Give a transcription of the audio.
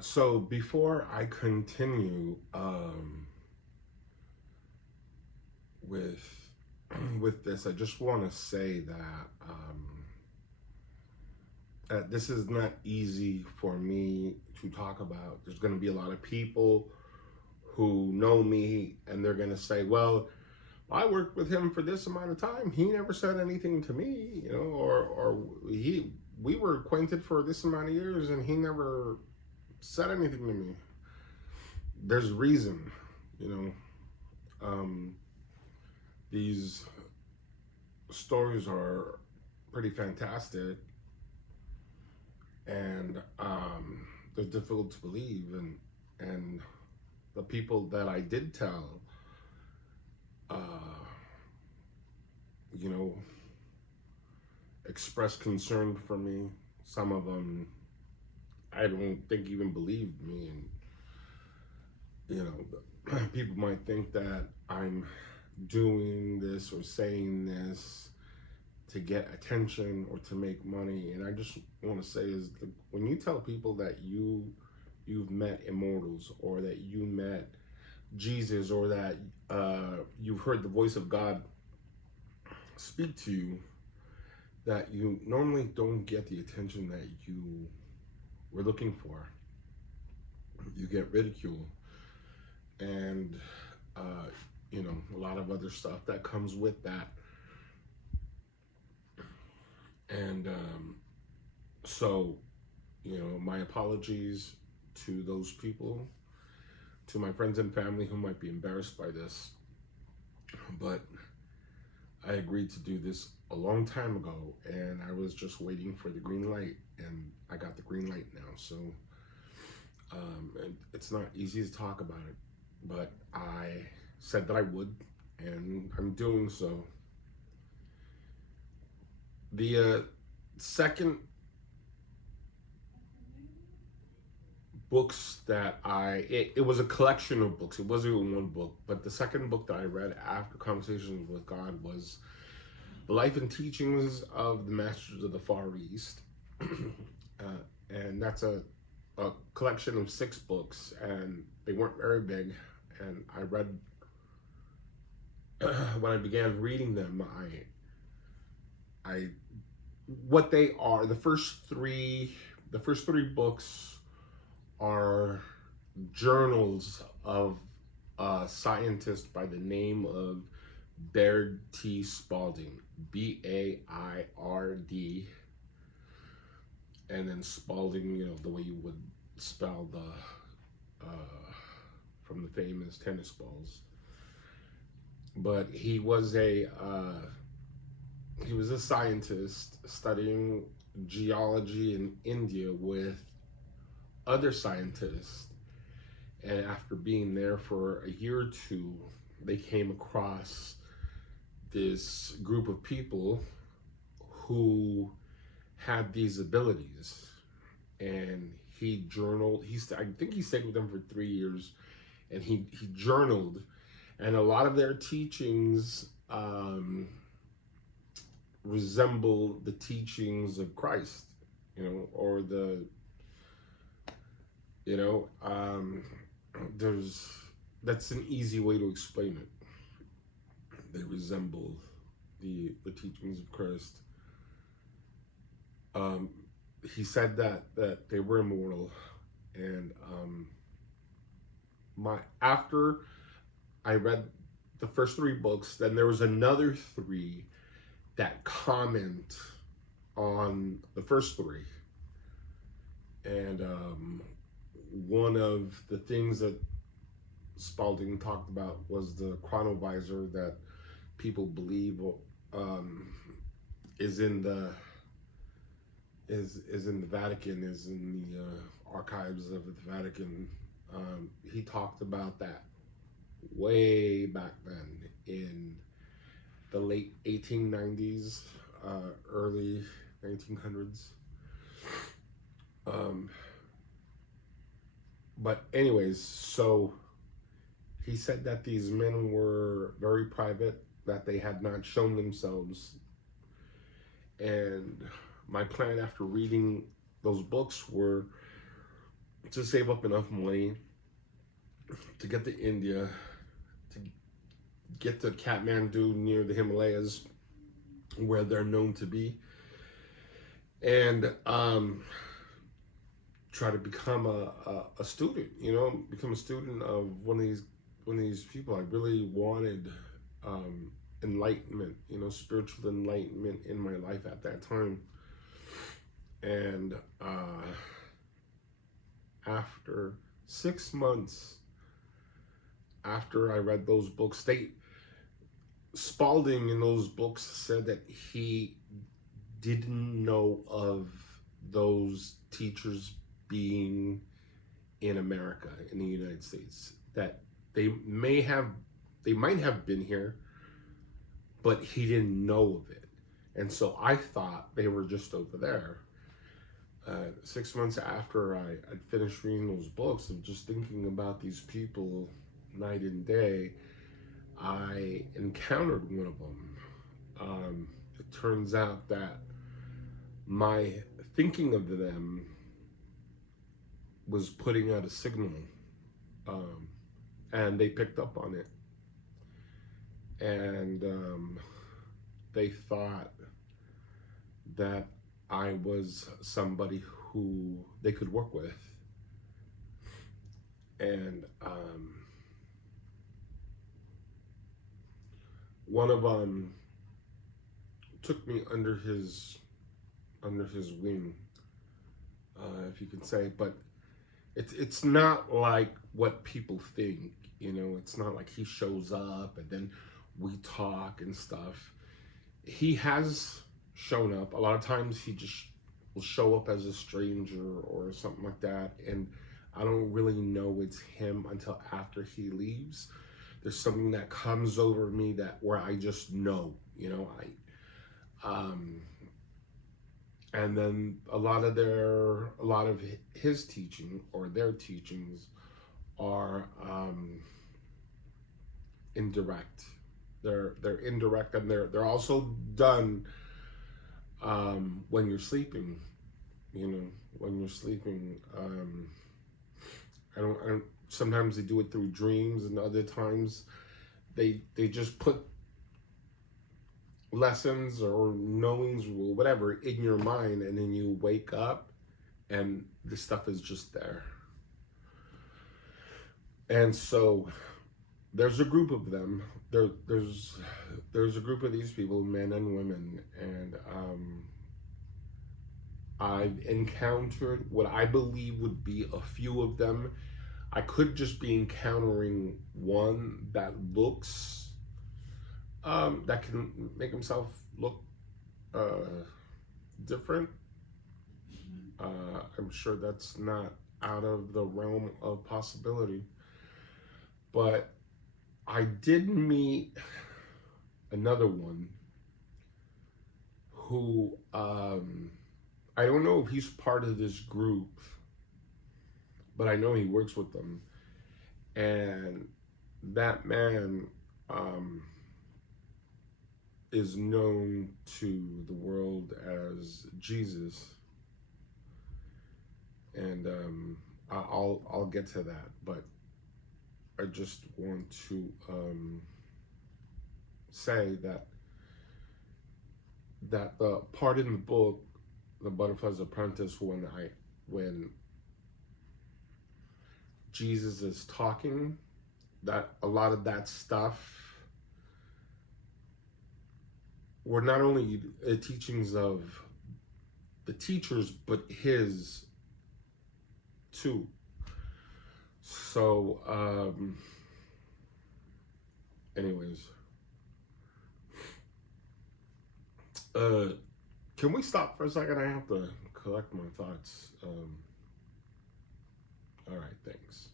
So before I continue with with this, I just want to say that this is not easy for me to talk about. There's going to be a lot of people who know me, and they're going to say, "Well, I worked with him for this amount of time. He never said anything to me, or he we were acquainted for this amount of years, and he never said anything to me." There's reason, you know. Um, these stories are pretty fantastic, and they're difficult to believe, and the people that I did tell, uh, you know, expressed concern for me. Some of them, I don't think even believed me, and people might think that I'm doing this or saying this to get attention or to make money. And I just want to say is when you tell people that you've met immortals, or that you met Jesus, or that you've heard the voice of God speak to you, that you normally don't get the attention that you were looking for. You get ridicule, and uh, a lot of other stuff that comes with that. And so, my apologies to those people, to my friends and family who might be embarrassed by this, but I agreed to do this a long time ago, and I was just waiting for the green light, and I got the green light now. So and it's not easy to talk about it, but I said that I would, and I'm doing so. The second books that it was a collection of books. It wasn't even one book, but the second book that I read after Conversations with God was The Life and Teachings of the Masters of the Far East. And that's a collection of 6 books, and they weren't very big. And I read, when I began reading them, I what they are, the first three books are journals of a scientist by the name of Baird T. Spalding, Baird, and then Spalding, the way you would spell from the famous tennis balls. But he was a scientist studying geology in India with other scientists, and after being there for a year or two, they came across this group of people who had these abilities, and he journaled. I think he stayed with them for 3 years, and he journaled, and a lot of their teachings resemble the teachings of Christ, or you know, um, there's that's an easy way to explain it. They resemble the teachings of Christ. Um, he said that they were immortal, and my after I read the first 3 books, then there was another 3 that comment on the first 3, and one of the things that Spalding talked about was the chronovisor that people believe um, is in the is in the Vatican, is in the archives of the Vatican. He talked about that way back then in the late 1890s, early 1900s. But anyways, so he said that these men were very private, that they had not shown themselves. And my plan after reading those books were to save up enough money to get to India, to get to Kathmandu near the Himalayas, where they're known to be, and try to become a student. Become a student of one of these people. I really wanted enlightenment, spiritual enlightenment in my life at that time. And after 6 months after I read those books, Spalding in those books said that he didn't know of those teachers being in America, in the United States, that they might have been here, but he didn't know of it. And so I thought they were just over there. 6 months after I'd finished reading those books and just thinking about these people night and day, I encountered one of them. It turns out that my thinking of them was putting out a signal, and they picked up on it. And they thought that I was somebody who they could work with. And one of them took me under his wing, if you can say. But it's not like what people think. It's not like he shows up and then we talk and stuff. He has shown up. A lot of times he just will show up as a stranger or something like that, and I don't really know it's him until after he leaves. There's something that comes over me where I just know, and then a lot of his teaching or their teachings are indirect. They're indirect, and they're also done when you're sleeping. When you're sleeping. I don't. Sometimes they do it through dreams, and other times they just put lessons or knowings or whatever in your mind, and then you wake up and the stuff is just there. And so there's a group of them. There's a group of these people, men and women, and I've encountered what I believe would be a few of them. I could just be encountering one that looks that can make himself look different. I'm sure that's not out of the realm of possibility. But I did meet another one who I don't know if he's part of this group, but I know he works with them. And that man is known to the world as Jesus. And I'll get to that, but I just want to say that the part in the book, The Butterfly's Apprentice, when Jesus is talking, that a lot of that stuff were not only teachings of the teachers, but his too. So, anyways, can we stop for a second? I have to collect my thoughts. All right, thanks.